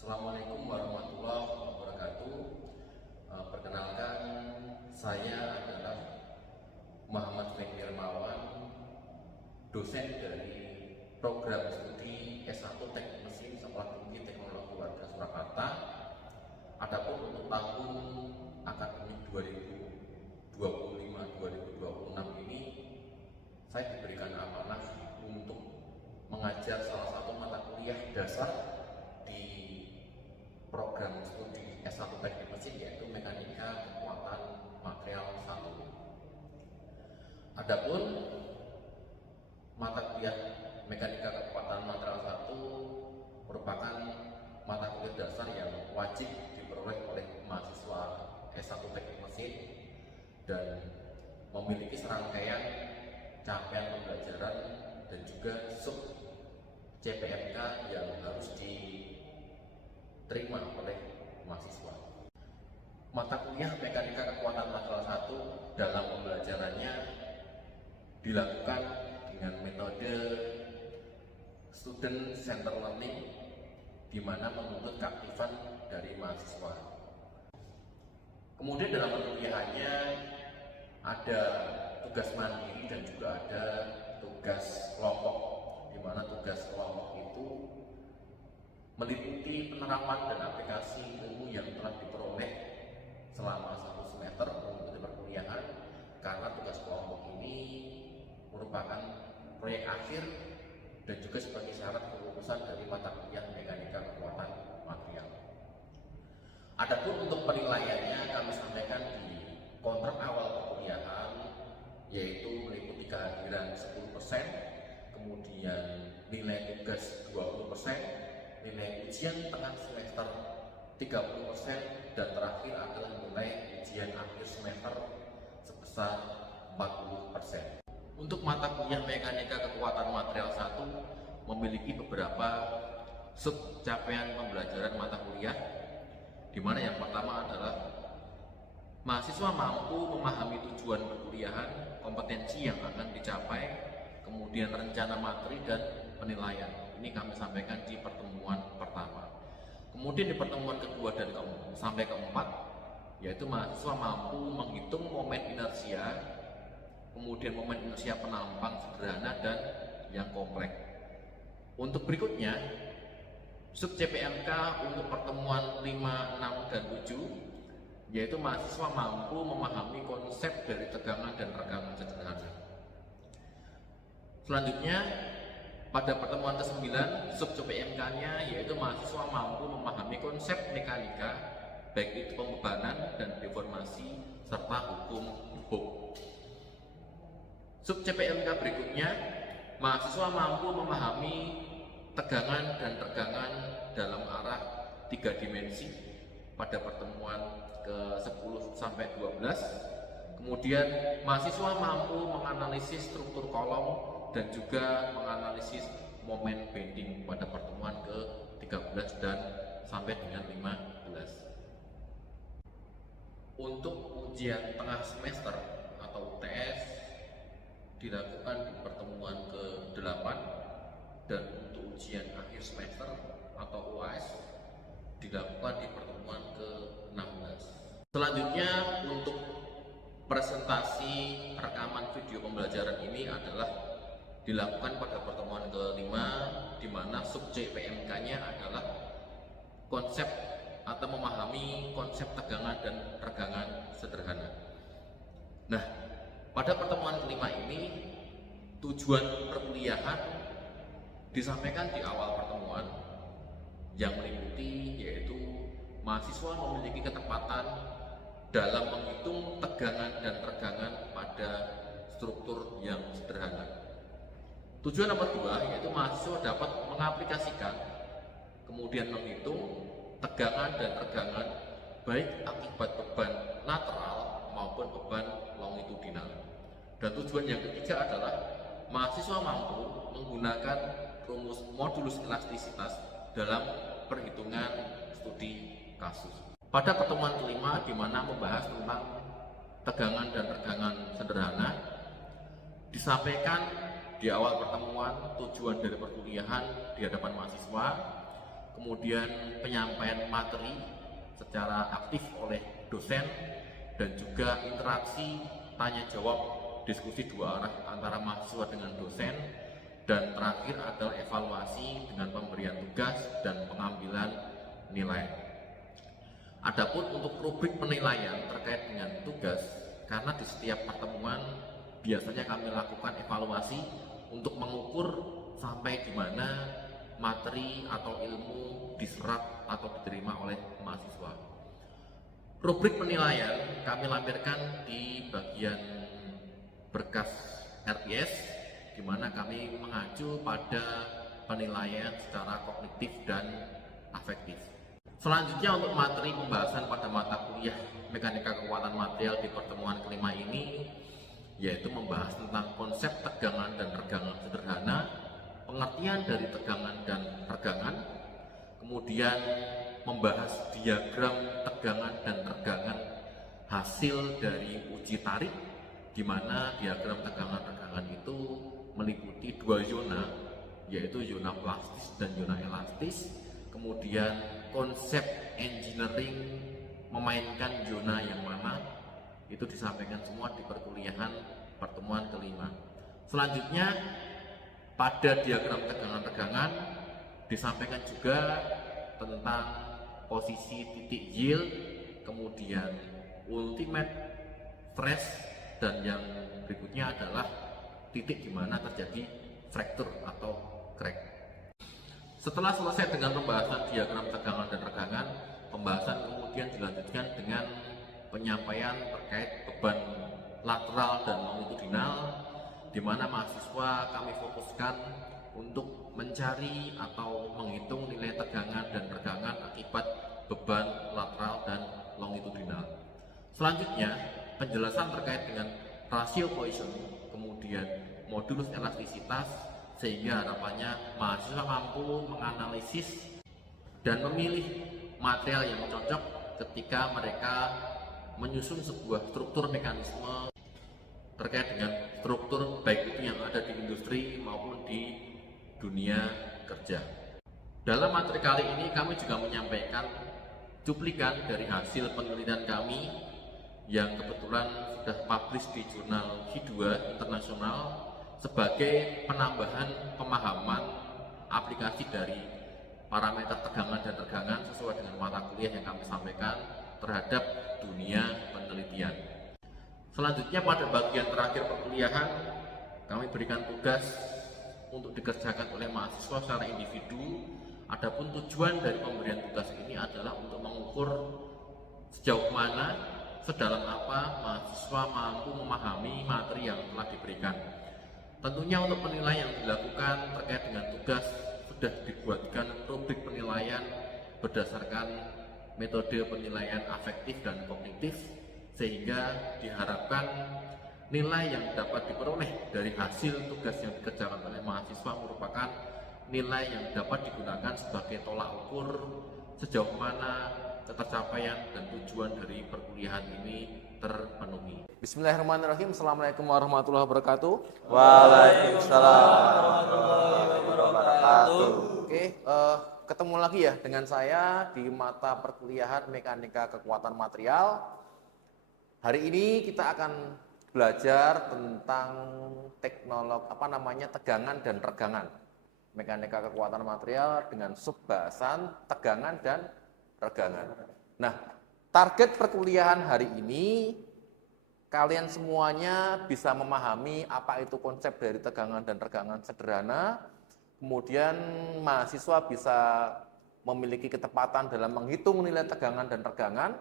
Assalamualaikum warahmatullahi wabarakatuh. Perkenalkan, saya adalah Muhammad Fendy Hermawan, dosen dari program studi S1 Teknik Mesin Sekolah Tinggi Teknologi Warga Surakarta. Adapun untuk tahun akademik 2025-2026 ini, saya diberikan amanah untuk mengajar salah satu mata kuliah dasar di program studi S1 Teknik Mesin, yaitu Mekanika Kekuatan Material 1. Adapun mata kuliah Mekanika Kekuatan Material 1 merupakan mata kuliah dasar yang wajib diperoleh oleh mahasiswa S1 Teknik Mesin dan memiliki serangkaian capaian pembelajaran dan juga sub CPMK yang harus diterima oleh mahasiswa. Mata kuliah Mekanika Kekuatan Material 1 dalam pembelajarannya dilakukan dengan metode student center learning, di mana menuntut keaktifan dari mahasiswa. Kemudian dalam perkuliahannya ada tugas mandiri dan juga ada tugas kelompok, di mana tugas kelompok itu meliputi penerapan dan aplikasi ilmu yang telah diperoleh selama 1 semester mengikuti perkuliahan, karena tugas kelompok ini merupakan proyek akhir dan juga sebagai syarat kelulusan dari mata kuliah Mekanika Kekuatan Material. Adapun untuk penilaiannya kami sampaikan di kontrak awal perkuliahan, yaitu meliputi kehadiran 10%, kemudian nilai tugas 20%, nilai ujian tengah semester 30%, dan terakhir adalah nilai ujian akhir semester sebesar 40%. Untuk mata kuliah Mekanika Kekuatan Material 1 memiliki beberapa sub capaian pembelajaran mata kuliah, di mana yang pertama adalah mahasiswa mampu memahami tujuan perkuliahan, kompetensi yang akan dicapai, kemudian rencana materi dan penilaian. Ini kami sampaikan di pertemuan pertama. Kemudian di pertemuan kedua dan sampai keempat, yaitu mahasiswa mampu menghitung momen inersia, kemudian momen inersia penampang sederhana dan yang kompleks. Untuk berikutnya, sub CPMK untuk pertemuan 5, 6, dan 7, yaitu mahasiswa mampu memahami konsep dari tegangan dan regangan sederhana. Selanjutnya, pada pertemuan ke-9, sub CPMK-nya yaitu mahasiswa mampu memahami konsep mekanika, baik itu pembebanan dan deformasi, serta hukum Hooke. Sub CPMK berikutnya, mahasiswa mampu memahami tegangan dan regangan dalam arah 3 dimensi pada pertemuan ke-10 sampai 12. Kemudian mahasiswa mampu menganalisis struktur kolom dan juga menganalisis momen bending pada pertemuan ke-13 dan sampai dengan 15. Untuk ujian tengah semester atau UTS dilakukan di pertemuan ke-8, dan untuk ujian akhir semester atau UAS dilakukan di pertemuan ke-16. Selanjutnya, untuk presentasi rekaman video pembelajaran ini adalah dilakukan pada pertemuan ke-5, di mana sub CPMK-nya adalah konsep atau memahami konsep tegangan dan regangan sederhana. Nah, pada pertemuan ke-5 ini tujuan perkuliahan disampaikan di awal pertemuan, yang meliputi yaitu mahasiswa memiliki ketepatan dalam menghitung tegangan dan regangan pada struktur yang sederhana. Tujuan nomor 2 yaitu mahasiswa dapat mengaplikasikan, kemudian menghitung tegangan dan regangan baik akibat beban lateral maupun beban longitudinal. Dan tujuan yang ketiga adalah mahasiswa mampu menggunakan rumus modulus elastisitas dalam perhitungan studi kasus. Pada pertemuan ke-5, di mana membahas tentang tegangan dan regangan sederhana, disampaikan di awal pertemuan tujuan dari perkuliahan di hadapan mahasiswa, kemudian penyampaian materi secara aktif oleh dosen, dan juga interaksi tanya jawab diskusi dua arah antara mahasiswa dengan dosen, dan terakhir adalah evaluasi dengan pemberian tugas dan pengambilan nilai. Adapun untuk rubrik penilaian terkait dengan tugas, karena di setiap pertemuan biasanya kami lakukan evaluasi untuk mengukur sampai di mana materi atau ilmu diserap atau diterima oleh mahasiswa. Rubrik penilaian kami lampirkan di bagian berkas RPS, di mana kami mengacu pada penilaian secara kognitif dan afektif. Selanjutnya untuk materi pembahasan pada mata kuliah Mekanika Kekuatan Material di pertemuan kelima ini, yaitu membahas tentang konsep tegangan dan regangan sederhana, pengertian dari tegangan dan regangan, kemudian membahas diagram tegangan dan regangan hasil dari uji tarik, di mana diagram tegangan-regangan itu meliputi dua zona, yaitu zona plastis dan zona elastis. Kemudian konsep engineering memainkan zona yang mana, itu disampaikan semua di perkuliahan pertemuan kelima. Selanjutnya pada diagram tegangan-regangan disampaikan juga tentang posisi titik yield, kemudian ultimate stress, dan yang berikutnya adalah titik di mana terjadi fracture atau crack. Setelah selesai dengan pembahasan diagram tegangan dan regangan, pembahasan kemudian dilanjutkan dengan penyampaian terkait beban lateral dan longitudinal, di mana mahasiswa kami fokuskan untuk mencari atau menghitung nilai tegangan dan regangan akibat beban lateral dan longitudinal. Selanjutnya, penjelasan terkait dengan rasio Poisson, kemudian modulus elastisitas, sehingga harapannya mahasiswa mampu menganalisis dan memilih material yang cocok ketika mereka menyusun sebuah struktur mekanisme terkait dengan struktur baik itu yang ada di industri maupun di dunia kerja. Dalam materi kali ini kami juga menyampaikan cuplikan dari hasil penelitian kami yang kebetulan sudah publish di jurnal Q2 internasional sebagai penambahan pemahaman aplikasi dari parameter tegangan dan regangan sesuai dengan mata kuliah yang kami sampaikan terhadap dunia penelitian. Selanjutnya pada bagian terakhir perkuliahan kami berikan tugas untuk dikerjakan oleh mahasiswa secara individu. Adapun tujuan dari pemberian tugas ini adalah untuk mengukur sejauh mana, sedalam apa mahasiswa mampu memahami materi yang telah diberikan. Tentunya untuk penilaian yang dilakukan terkait dengan tugas sudah dibuatkan rubrik penilaian berdasarkan metode penilaian afektif dan kognitif, sehingga diharapkan nilai yang dapat diperoleh dari hasil tugas yang dikerjakan oleh mahasiswa merupakan nilai yang dapat digunakan sebagai tolak ukur sejauh mana ketercapaian dan tujuan dari perkuliahan ini terpenuhi. Bismillahirrahmanirrahim. Assalamualaikum warahmatullahi wabarakatuh. Waalaikumsalam warahmatullahi wabarakatuh. Oke, ketemu lagi ya dengan saya di mata perkuliahan Mekanika Kekuatan Material. Hari ini kita akan belajar tentang tegangan dan regangan. Mekanika Kekuatan Material dengan subbahasan tegangan dan regangan. Nah, target perkuliahan hari ini kalian semuanya bisa memahami apa itu konsep dari tegangan dan regangan sederhana. Kemudian mahasiswa bisa memiliki ketepatan dalam menghitung nilai tegangan dan regangan,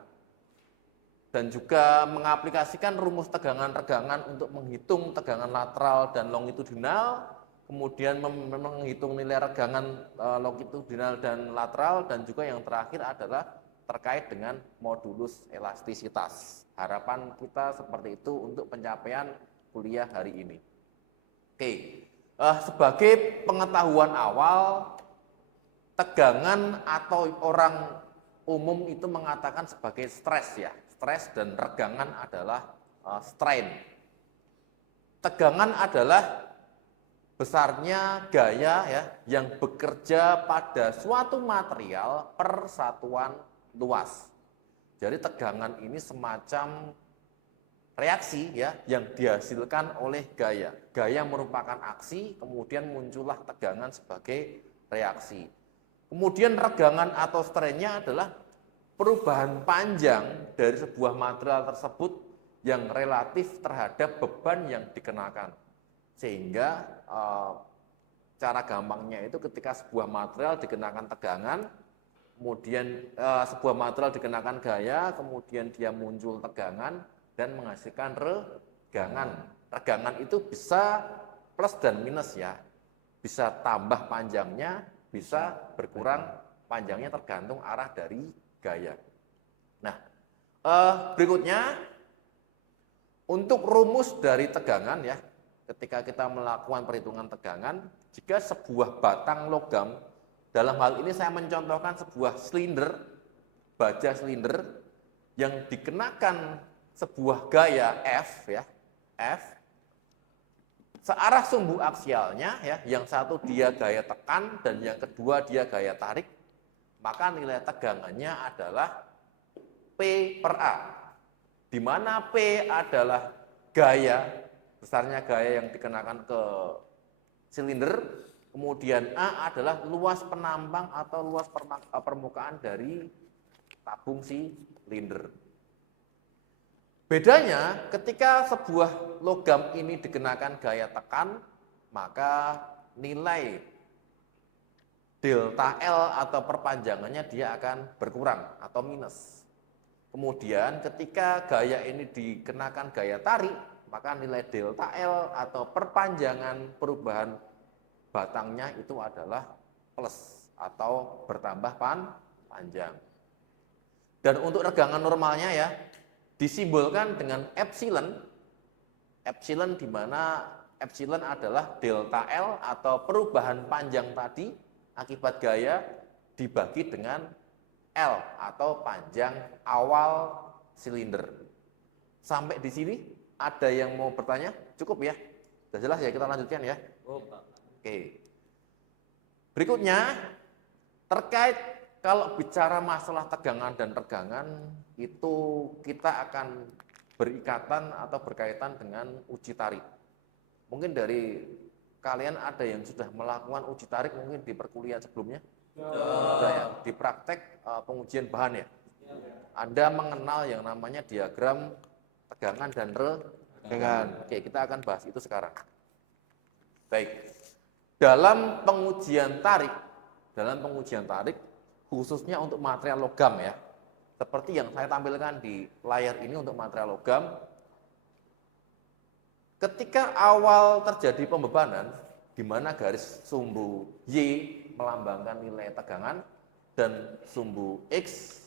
dan juga mengaplikasikan rumus tegangan regangan untuk menghitung tegangan lateral dan longitudinal, kemudian menghitung nilai regangan longitudinal dan lateral, dan juga yang terakhir adalah terkait dengan modulus elastisitas. Harapan kita seperti itu untuk pencapaian kuliah hari ini. Oke, sebagai pengetahuan awal, tegangan atau orang umum itu mengatakan sebagai stres ya. Stres dan regangan adalah strain. Tegangan adalah besarnya gaya ya yang bekerja pada suatu material per satuan luas. Jadi tegangan ini semacam reaksi ya yang dihasilkan oleh gaya. Gaya merupakan aksi, kemudian muncullah tegangan sebagai reaksi. Kemudian regangan atau strainnya adalah perubahan panjang dari sebuah material tersebut yang relatif terhadap beban yang dikenakan. Sehingga cara gampangnya itu ketika sebuah material dikenakan tegangan, kemudian sebuah material dikenakan gaya, kemudian dia muncul tegangan dan menghasilkan regangan. Regangan itu bisa plus dan minus ya, bisa tambah panjangnya, bisa berkurang panjangnya tergantung arah dari gaya. Nah, berikutnya untuk rumus dari tegangan ya, ketika kita melakukan perhitungan tegangan, jika sebuah batang logam, dalam hal ini saya mencontohkan sebuah silinder, baja silinder yang dikenakan sebuah gaya F ya, F, searah sumbu aksialnya ya, yang satu dia gaya tekan dan yang kedua dia gaya tarik, maka nilai tegangannya adalah P per A, di mana P adalah gaya, besarnya gaya yang dikenakan ke silinder, kemudian A adalah luas penambang atau luas permukaan dari tabung silinder. Bedanya ketika sebuah logam ini dikenakan gaya tekan, maka nilai delta L atau perpanjangannya dia akan berkurang atau minus. Kemudian ketika gaya ini dikenakan gaya tarik, maka nilai delta L atau perpanjangan perubahan batangnya itu adalah plus atau bertambah panjang. Dan untuk regangan normalnya ya, disimbolkan dengan epsilon. Epsilon di mana epsilon adalah delta L atau perubahan panjang tadi akibat gaya dibagi dengan L atau panjang awal silinder. Sampai di sini ada yang mau bertanya? Cukup ya? Sudah jelas ya, kita lanjutkan ya. Oke. Berikutnya terkait kalau bicara masalah tegangan dan regangan itu kita akan berikatan atau berkaitan dengan uji tarik. Mungkin dari kalian ada yang sudah melakukan uji tarik mungkin di perkuliahan sebelumnya? Sudah ya, di praktek pengujian bahan ya. Anda mengenal yang namanya diagram tegangan dan regangan. Oke, kita akan bahas itu sekarang. Baik. Dalam pengujian tarik khususnya untuk material logam ya. Seperti yang saya tampilkan di layar ini untuk material logam. Ketika awal terjadi pembebanan di mana garis sumbu Y melambangkan nilai tegangan dan sumbu X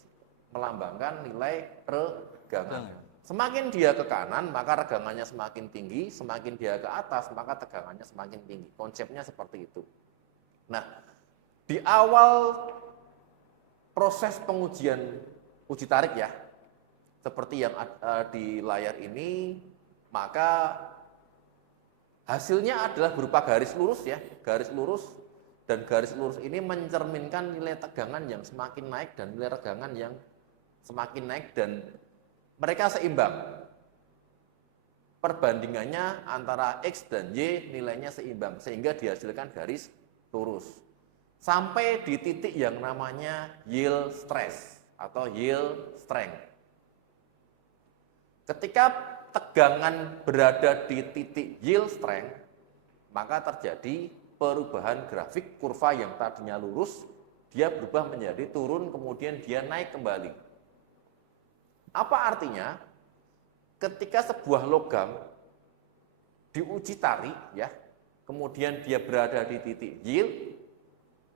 melambangkan nilai regangan. Semakin dia ke kanan, maka regangannya semakin tinggi, semakin dia ke atas, maka tegangannya semakin tinggi. Konsepnya seperti itu. Nah, di awal proses pengujian uji tarik ya, seperti yang di layar ini, maka hasilnya adalah berupa garis lurus ya, garis lurus, dan garis lurus ini mencerminkan nilai tegangan yang semakin naik dan nilai regangan yang semakin naik dan mereka seimbang. Perbandingannya antara X dan Y nilainya seimbang sehingga dihasilkan garis lurus. Sampai di titik yang namanya yield stress atau yield strength. Ketika tegangan berada di titik yield strength, maka terjadi perubahan grafik kurva yang tadinya lurus, dia berubah menjadi turun, kemudian dia naik kembali. Apa artinya? Ketika sebuah logam diuji tarik, ya, kemudian dia berada di titik yield,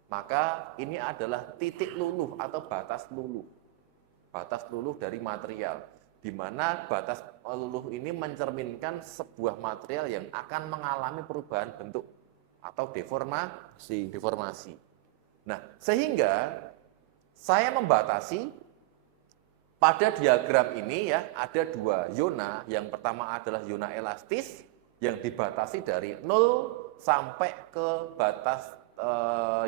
maka ini adalah titik luluh atau batas luluh dari material, di mana batas luluh ini mencerminkan sebuah material yang akan mengalami perubahan bentuk atau deformasi. Nah, sehingga saya membatasi pada diagram ini ya, ada dua zona. Yang pertama adalah zona elastis yang dibatasi dari 0 sampai ke batas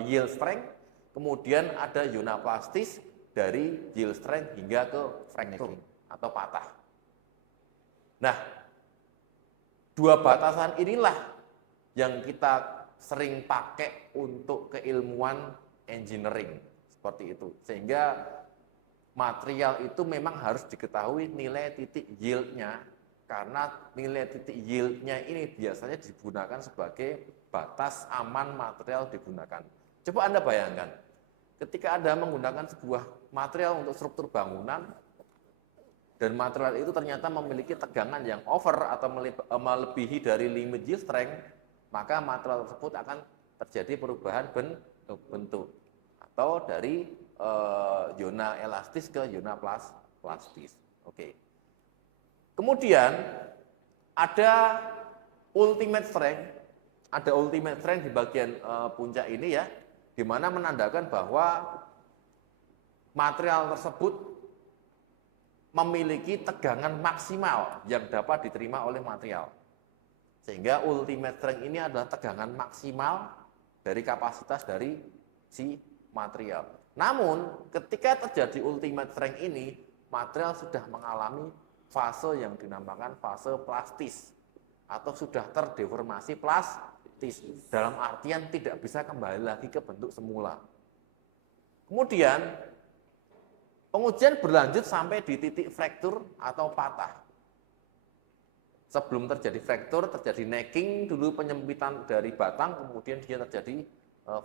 yield strength, kemudian ada zona plastis dari yield strength hingga ke fracture atau patah. Nah, dua batasan inilah yang kita sering pakai untuk keilmuan engineering seperti itu. Sehingga material itu memang harus diketahui nilai titik yield-nya, karena nilai titik yield-nya ini biasanya digunakan sebagai batas aman material digunakan. Coba Anda bayangkan, ketika Anda menggunakan sebuah material untuk struktur bangunan, dan material itu ternyata memiliki tegangan yang over atau melebihi dari limit yield strength, maka material tersebut akan terjadi perubahan bentuk atau dari zona elastis ke zona plastis. Oke. Kemudian ada ultimate strength di bagian puncak ini ya, di mana menandakan bahwa material tersebut memiliki tegangan maksimal yang dapat diterima oleh material. Sehingga ultimate strength ini adalah tegangan maksimal dari kapasitas dari si material. Namun, ketika terjadi ultimate strength ini, material sudah mengalami fase yang dinamakan fase plastis atau sudah terdeformasi plastis. Dalam artian tidak bisa kembali lagi ke bentuk semula. Kemudian, pengujian berlanjut sampai di titik fracture atau patah. Sebelum terjadi fracture, terjadi necking, dulu penyempitan dari batang, kemudian dia terjadi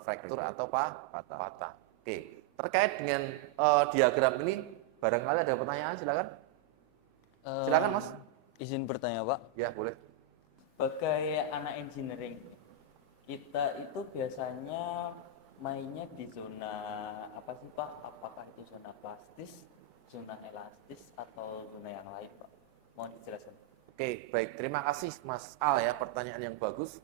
fracture atau patah. Oke, terkait dengan diagram ini, barangkali ada pertanyaan, silakan. Silakan Mas. Izin bertanya Pak. Ya, boleh. Sebagai anak engineering, kita itu biasanya mainnya di zona apa sih Pak? Apakah itu zona plastis, zona elastis, atau zona yang lain Pak? Mohon dijelaskan. Oke, baik. Terima kasih Mas Al ya, pertanyaan yang bagus.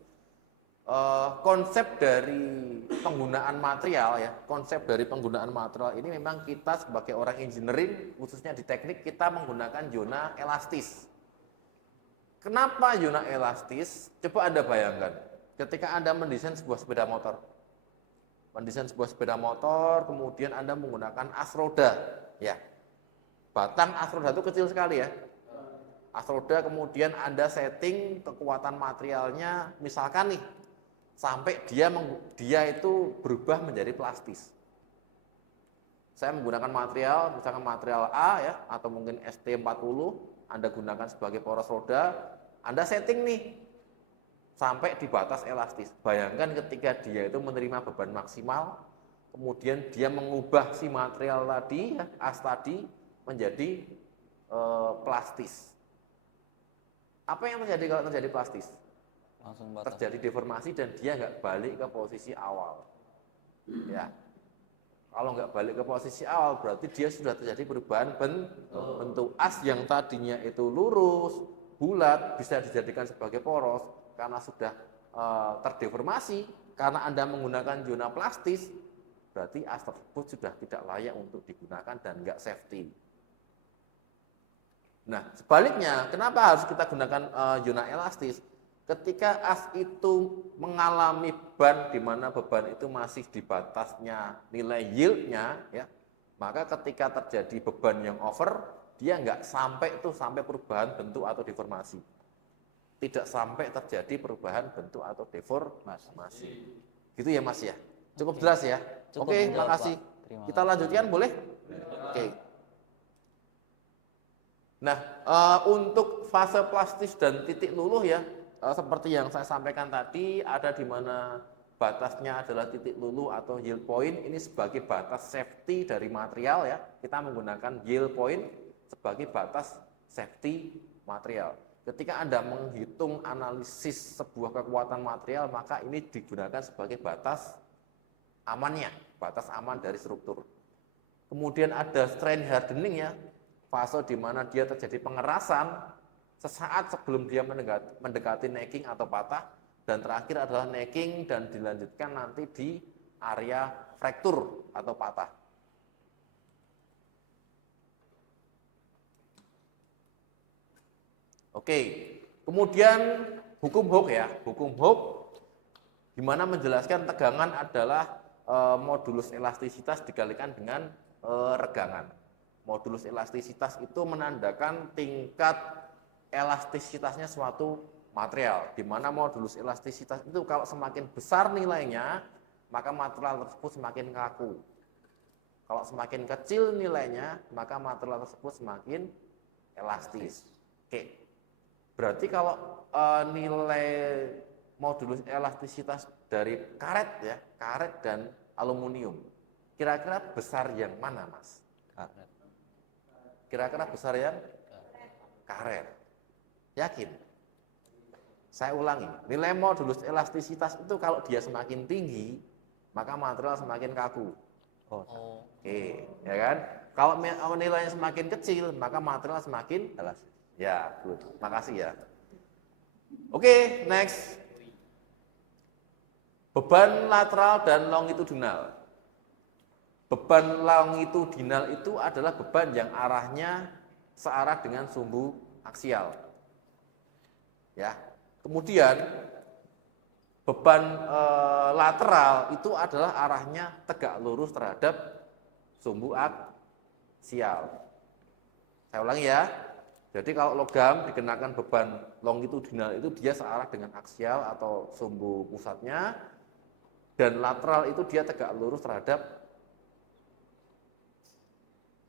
Konsep dari penggunaan material ya, konsep dari penggunaan material ini memang kita sebagai orang engineering, khususnya di teknik, kita menggunakan zona elastis. Kenapa zona elastis? Coba Anda bayangkan, ketika Anda mendesain sebuah sepeda motor, kemudian Anda menggunakan as roda, ya. Batang as roda itu kecil sekali ya. As roda kemudian Anda setting kekuatan materialnya, misalkan nih, sampai dia itu berubah menjadi plastis. Saya menggunakan material, misalkan material A ya, atau mungkin ST40, Anda gunakan sebagai poros roda, Anda setting nih, sampai di batas elastis. Bayangkan ketika dia itu menerima beban maksimal, kemudian dia mengubah si material tadi, ya, as tadi, menjadi plastis. Apa yang terjadi kalau terjadi plastis? Langsung patah. Terjadi deformasi dan dia nggak balik ke posisi awal. Ya, kalau nggak balik ke posisi awal, berarti dia sudah terjadi perubahan bentuk. As yang tadinya itu lurus, bulat, bisa dijadikan sebagai poros, karena sudah terdeformasi, karena Anda menggunakan zona plastis, berarti as tersebut sudah tidak layak untuk digunakan dan nggak safety. Nah, sebaliknya, kenapa harus kita gunakan zona elastis? Ketika as itu mengalami ban, di mana beban itu masih di batasnya nilai yield-nya, ya, maka ketika terjadi beban yang over, dia nggak sampai perubahan bentuk atau deformasi. Tidak sampai terjadi perubahan bentuk atau deformasi. Gitu ya Mas ya? Cukup jelas ya? Cukup Oke, menjawab, makasih. Pak. Kita lanjutkan boleh? Oke. Nah, untuk fase plastis dan titik luluh ya, seperti yang saya sampaikan tadi, ada di mana batasnya adalah titik luluh atau yield point, ini sebagai batas safety dari material ya. Kita menggunakan yield point sebagai batas safety material. Ketika Anda menghitung analisis sebuah kekuatan material, maka ini digunakan sebagai batas amannya, batas aman dari struktur. Kemudian ada strain hardening ya, fase di mana dia terjadi pengerasan sesaat sebelum dia mendekati necking atau patah, dan terakhir adalah necking dan dilanjutkan nanti di area fracture atau patah. Oke, kemudian hukum Hooke ya, hukum Hooke di mana menjelaskan tegangan adalah modulus elastisitas dikalikan dengan regangan. Modulus elastisitas itu menandakan tingkat elastisitasnya suatu material, di mana modulus elastisitas itu kalau semakin besar nilainya, maka material tersebut semakin kaku. Kalau semakin kecil nilainya, maka material tersebut semakin elastis. Oke. Berarti kalau nilai modulus elastisitas dari karet ya, karet dan aluminium, kira-kira besar yang mana, Mas? Karet. Kira-kira besar yang karet. Yakin? Saya ulangi, nilai modulus elastisitas itu kalau dia semakin tinggi, maka material semakin kaku. Oh, Oke, ya kan? Kalau nilainya semakin kecil, maka material semakin elastis. ya, good. Makasih ya. Oke, next. Beban lateral dan longitudinal. Beban longitudinal itu adalah beban yang arahnya searah dengan sumbu aksial. Ya. Kemudian beban lateral itu adalah arahnya tegak lurus terhadap sumbu aksial. Saya ulangi ya. Jadi kalau logam dikenakan beban longitudinal itu dia searah dengan aksial atau sumbu pusatnya, dan lateral itu dia tegak lurus terhadap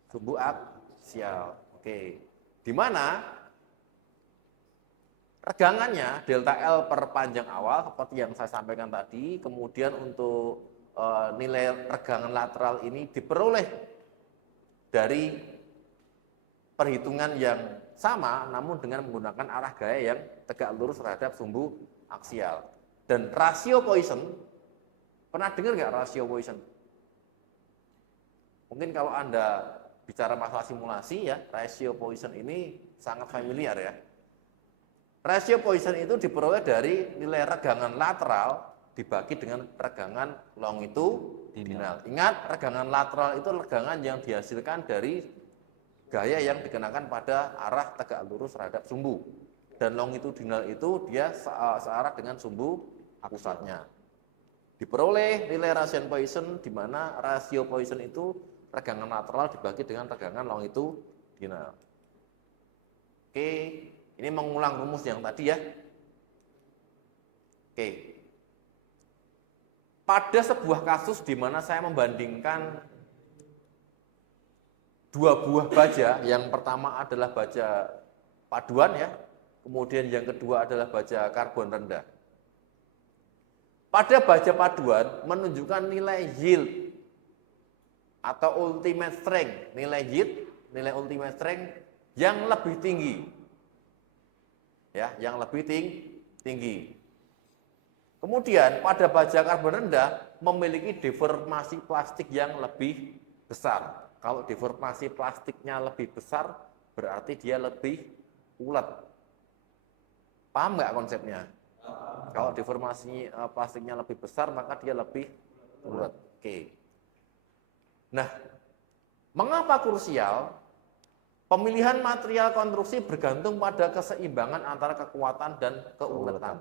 sumbu aksial. Oke. Di mana regangannya delta L per panjang awal seperti yang saya sampaikan tadi, kemudian untuk nilai regangan lateral ini diperoleh dari perhitungan yang sama namun dengan menggunakan arah gaya yang tegak lurus terhadap sumbu aksial. Dan rasio Poisson, pernah dengar nggak rasio Poisson? Mungkin kalau Anda bicara masalah simulasi ya, rasio Poisson ini sangat familiar ya. Rasio Poisson itu diperoleh dari nilai regangan lateral dibagi dengan regangan longitudinal. Ingat, regangan lateral itu regangan yang dihasilkan dari gaya yang dikenakan pada arah tegak lurus terhadap sumbu. Dan longitudinal itu dia searah dengan sumbu pusatnya. Diperoleh nilai rasio Poisson di mana rasio Poisson itu regangan lateral dibagi dengan regangan longitudinal. Oke, ini mengulang rumus yang tadi ya. Oke. Pada sebuah kasus di mana saya membandingkan dua buah baja, yang pertama adalah baja paduan ya, kemudian yang kedua adalah baja karbon rendah. Pada baja paduan menunjukkan nilai yield atau ultimate strength, nilai yield, nilai ultimate strength yang lebih tinggi. Ya, yang lebih tinggi. Kemudian pada baja karbon rendah memiliki deformasi plastik yang lebih besar. Kalau deformasi plastiknya lebih besar, berarti dia lebih ulet. Paham nggak konsepnya? Kalau deformasi plastiknya lebih besar, maka dia lebih ulet. Oke. Nah, mengapa krusial? Pemilihan material konstruksi bergantung pada keseimbangan antara kekuatan dan keuletan.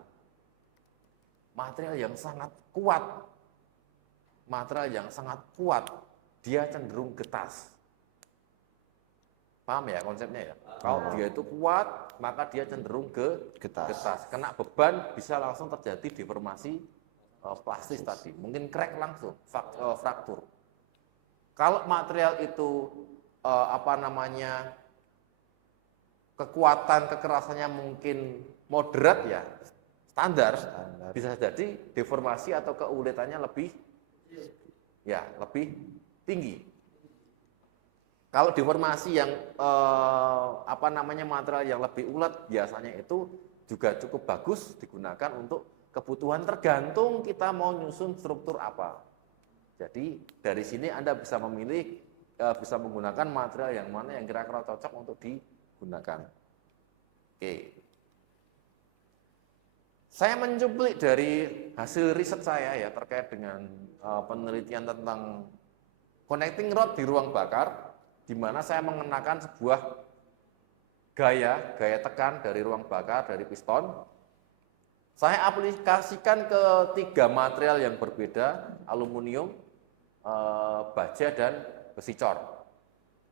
Material yang sangat kuat, dia cenderung getas. Paham ya konsepnya ya? Kalau dia itu kuat, maka dia cenderung getas. Kena beban bisa langsung terjadi deformasi plastis tadi. Mungkin crack langsung, fraktur. Kalau material itu kekuatan kekerasannya mungkin moderat ya, standar, bisa jadi deformasi atau keuletannya lebih tinggi. Kalau deformasi yang material yang lebih ulet biasanya itu juga cukup bagus digunakan untuk kebutuhan tergantung kita mau nyusun struktur apa. Jadi dari sini Anda bisa memilih bisa menggunakan material yang mana yang kira-kira cocok untuk digunakan. Oke. Saya mencuplik dari hasil riset saya ya terkait dengan penelitian tentang connecting rod di ruang bakar, di mana saya mengenakan sebuah gaya tekan dari ruang bakar dari piston. Saya aplikasikan ke 3 material yang berbeda, aluminium, baja, dan besi cor.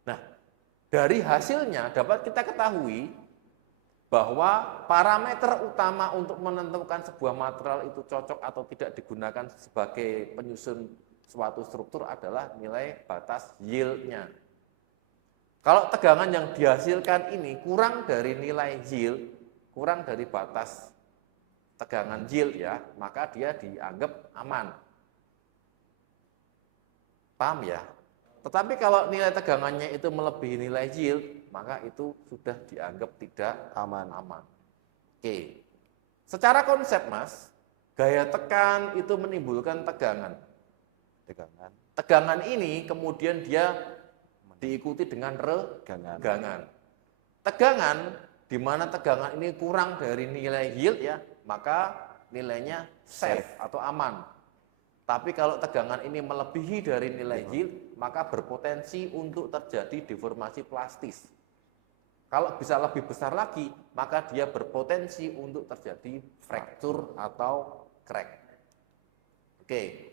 Nah, dari hasilnya dapat kita ketahui bahwa parameter utama untuk menentukan sebuah material itu cocok atau tidak digunakan sebagai penyusun suatu struktur adalah nilai batas yield-nya. Kalau tegangan yang dihasilkan ini kurang dari nilai yield, kurang dari batas tegangan yield ya, maka dia dianggap aman. Paham ya? Tetapi kalau nilai tegangannya itu melebihi nilai yield, maka itu sudah dianggap tidak aman. Oke. Secara konsep, Mas, gaya tekan itu menimbulkan tegangan. Tegangan ini kemudian dia diikuti dengan regangan. Tegangan di mana tegangan ini kurang dari nilai yield ya, maka nilainya safe atau aman. Tapi kalau tegangan ini melebihi dari nilai yield, maka berpotensi untuk terjadi deformasi plastis. Kalau bisa lebih besar lagi, maka dia berpotensi untuk terjadi fracture atau crack. Oke.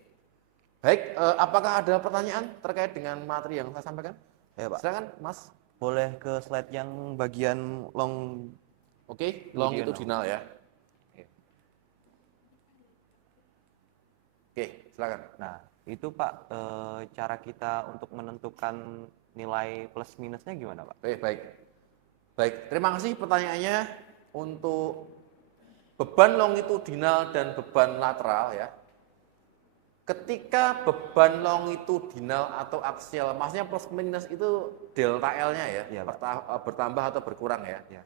Baik, apakah ada pertanyaan terkait dengan materi yang saya sampaikan? Ya, Pak. Silakan, Mas. Boleh ke slide yang bagian long. Oke, longitudinal ya. Oke, silakan. Nah, itu Pak, cara kita untuk menentukan nilai plus minusnya gimana, Pak? Baik. Baik, terima kasih pertanyaannya. Untuk beban longitudinal dan beban lateral ya. Ketika beban longitudinal atau aksial, maksudnya plus minus itu delta L-nya ya, Ya, bertambah atau berkurang ya. Ya.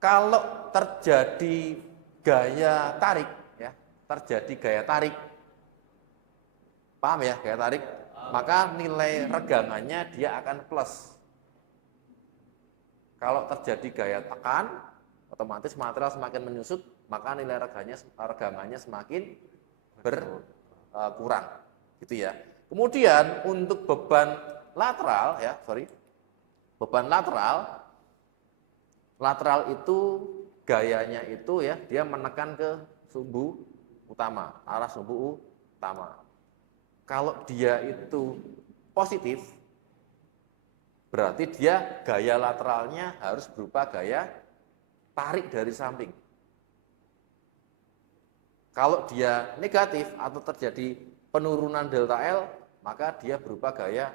Kalau terjadi gaya tarik ya, terjadi gaya tarik, paham ya gaya tarik, maka nilai regangannya dia akan plus. Kalau terjadi gaya tekan, otomatis material semakin menyusut, maka nilai regangannya semakin berkurang, gitu ya. Kemudian untuk beban lateral ya, beban lateral itu gayanya itu ya, dia menekan ke sumbu utama, arah sumbu utama. Kalau dia itu positif, berarti dia gaya lateralnya harus berupa gaya tarik dari samping. Kalau dia negatif atau terjadi penurunan delta L, maka dia berupa gaya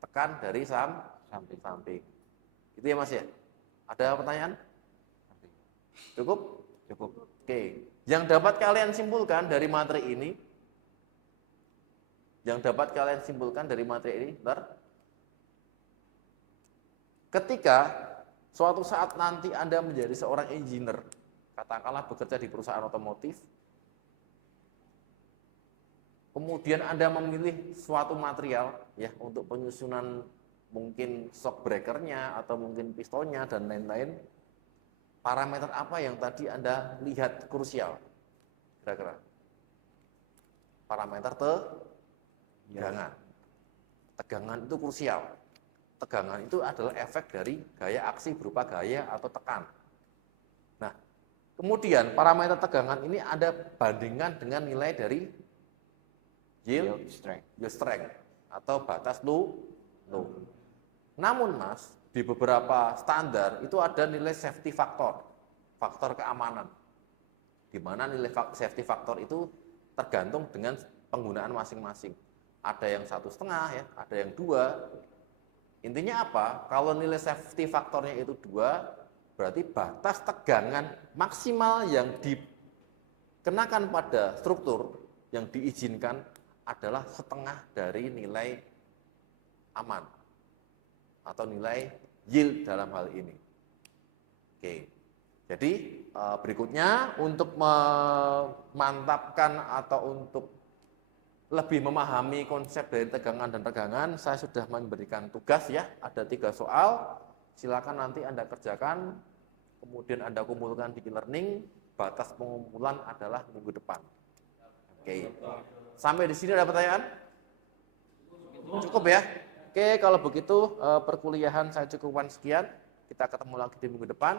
tekan dari samping. Itu ya Mas ya? Ada pertanyaan? Cukup? Oke. Yang dapat kalian simpulkan dari materi ini, ketika suatu saat nanti Anda menjadi seorang engineer, katakanlah bekerja di perusahaan otomotif, kemudian Anda memilih suatu material ya untuk penyusunan mungkin shock breakernya atau mungkin pistonnya dan lain-lain, parameter apa yang tadi Anda lihat krusial? Kira-kira parameter tegangan. Tegangan itu krusial. Tegangan itu adalah efek dari gaya aksi berupa gaya atau tekan. Nah, kemudian parameter tegangan ini Anda bandingkan dengan nilai dari yield strength atau batas low. Namun Mas, di beberapa standar itu ada nilai safety factor, faktor keamanan. Di mana nilai safety factor itu tergantung dengan penggunaan masing-masing. Ada yang 1,5 ya, ada yang 2. Intinya apa? Kalau nilai safety faktornya itu 2, berarti batas tegangan maksimal yang dikenakan pada struktur yang diizinkan adalah setengah dari nilai aman atau nilai yield dalam hal ini. Oke. Jadi berikutnya untuk memantapkan atau untuk lebih memahami konsep dari tegangan dan regangan, saya sudah memberikan tugas ya, ada 3 soal. Silakan nanti Anda kerjakan, kemudian Anda kumpulkan di e-learning. Batas pengumpulan adalah minggu depan. Oke. Sampai di sini ada pertanyaan? Cukup ya? Oke, kalau begitu perkuliahan saya cukupkan sekian. Kita ketemu lagi di minggu depan.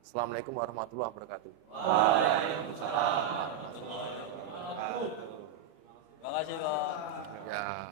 Assalamualaikum warahmatullahi wabarakatuh. Terima kasih Pak. Ya.